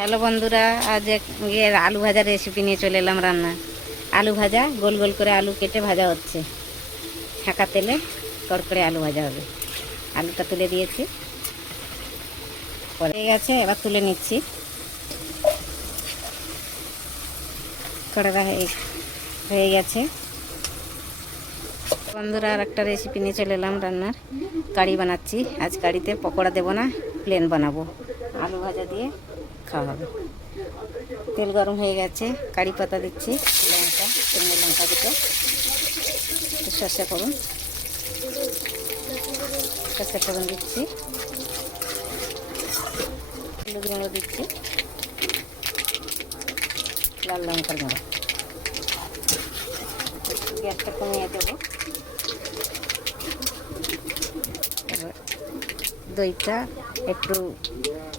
Hello বন্ধুরা, আজ আলু ভাজা রেসিপি নিয়ে চলে এলাম রান্না। আলু ভাজা, গোল গোল করে আলু কেটে ভাজা হচ্ছে। ছাঁকা তেলে কড়কড়ে আলু ভাজা হবে। আলুটা তুলে দিয়েছি, হয়ে গেছে, এবার তুলে নিচ্ছি। কড়া হয়ে গেছে। বন্ধুরা, আর একটা রেসিপি নিয়ে চলে এলাম রান্নার। কারি বানাচ্ছি। আজ কারিতে পকোড়া দেবো না, প্লেন বানাবো। আলু ভাজা দিয়ে খাওয়া হবে। তেল গরম হয়ে গেছে, কারি পাতা দিচ্ছি, লঙ্কা, শুকনো লঙ্কা দুটো, সর্ষে ফোড়ন দিচ্ছি, হলুদ গুঁড়ো দিচ্ছি, লাল লঙ্কার গুঁড়ো। গ্যাসটা কমিয়ে দেবো। এবার দইটা একটু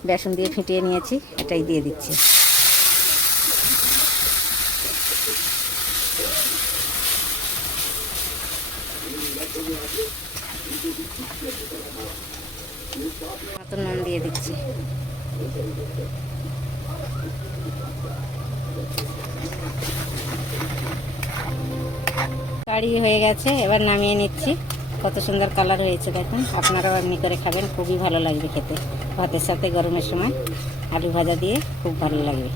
বেসন দিয়ে ফেটিয়ে নিয়েছি, এটাই দিয়ে দিচ্ছি। মতো নুন দিয়ে দিচ্ছি। কারি হয়ে গেছে, এবার নামিয়ে নিচ্ছি। কত সুন্দর কালার হয়েছে দেখুন। আপনারাও এমনি করে খাবেন, খুবই ভালো লাগবে খেতে। ভাতের সাথে গরমের সময় আলু ভাজা দিয়ে খুব ভালো লাগবে।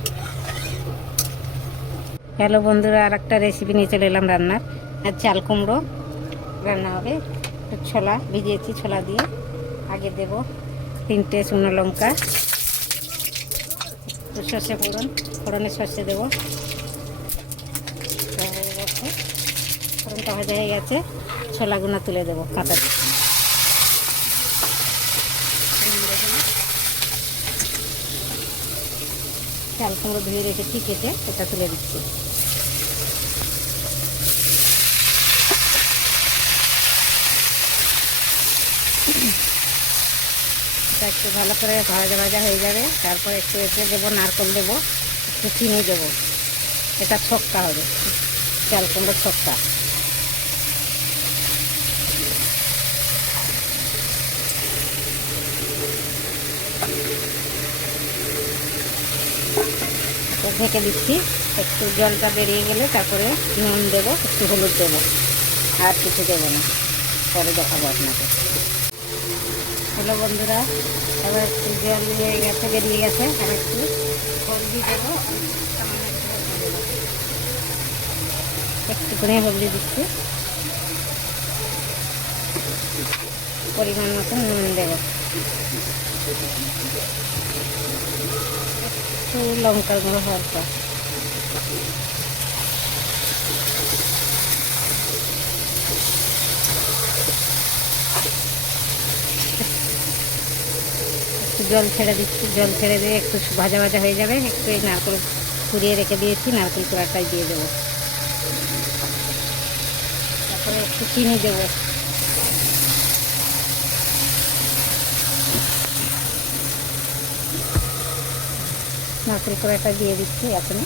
হ্যালো বন্ধুরা, আর একটা রেসিপি নিয়ে চলে এলাম রান্নার। আর চাল কুমড়ো রান্না হবে। ছোলা ভিজিয়েছি, ছোলা দিয়ে আগে দেব 3টে শুকনো লঙ্কা, সর্ষে ফোড়নে সর্ষে দেবো। হয়ে গেছে, ফোড়নটা ভাজা হয়ে গেছে, ছোলাগুলো তুলে দেবো কাঁচা। চাল কুমড়ো ধুয়ে রেখেছি কেটে, এটা তুলে দিচ্ছি। এটা একটু ভালো করে ভাজা ভাজা হয়ে যাবে। তারপর একটু এতে দেবো নারকেল, দেবো একটু চিনি দেবো। এটা ছক্কা হবে, চাল কুমড়ো ছক্কা। ঢেকে দিচ্ছি। একটু জলটা বেরিয়ে গেলে তারপরে নুন দেবো, একটু হলুদ দেবো, আর কিছু দেবো না। পরে দেখাবো আপনাকে। হ্যালো বন্ধুরা, এবার একটু জল হয়ে গেছে, বেরিয়ে গেছে, আর একটু হলদি দেবো, একটুখানি হলদি দিচ্ছি, পরিমাণ মতো নুন দেবো, একটু লঙ্কার গুঁড়ো হালকা, জল ছেড়ে দিচ্ছি। জল ছেড়ে দিয়ে একটু ভাজা ভাজা হয়ে যাবে। একটু এই নারকেল কুড়িয়ে রেখে দিয়েছি, নারকেল কুড়াটাই দিয়ে দেবো। তারপরে একটু চিনি দেবো। নারকেল কুড়াটা দিয়ে দিচ্ছি এখন।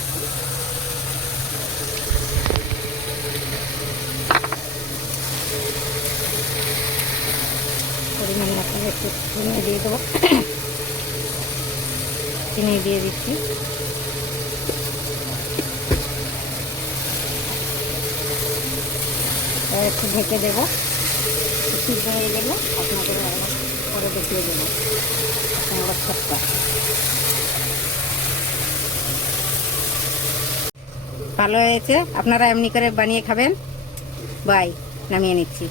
পরিমাণ মতো একটু চিনি দিয়ে দেবো, চিনি দিয়ে দিচ্ছি। একটু ঢেকে দেবো। সিদ্ধ হয়ে গেলে আপনাদের পরে দেখিয়ে দেবো কুমড়ো ছক্কা। ভালো হয়েছে, আপনারা এমনি করে বানিয়ে খাবেন। বাই, নামিয়ে নিচ্ছি।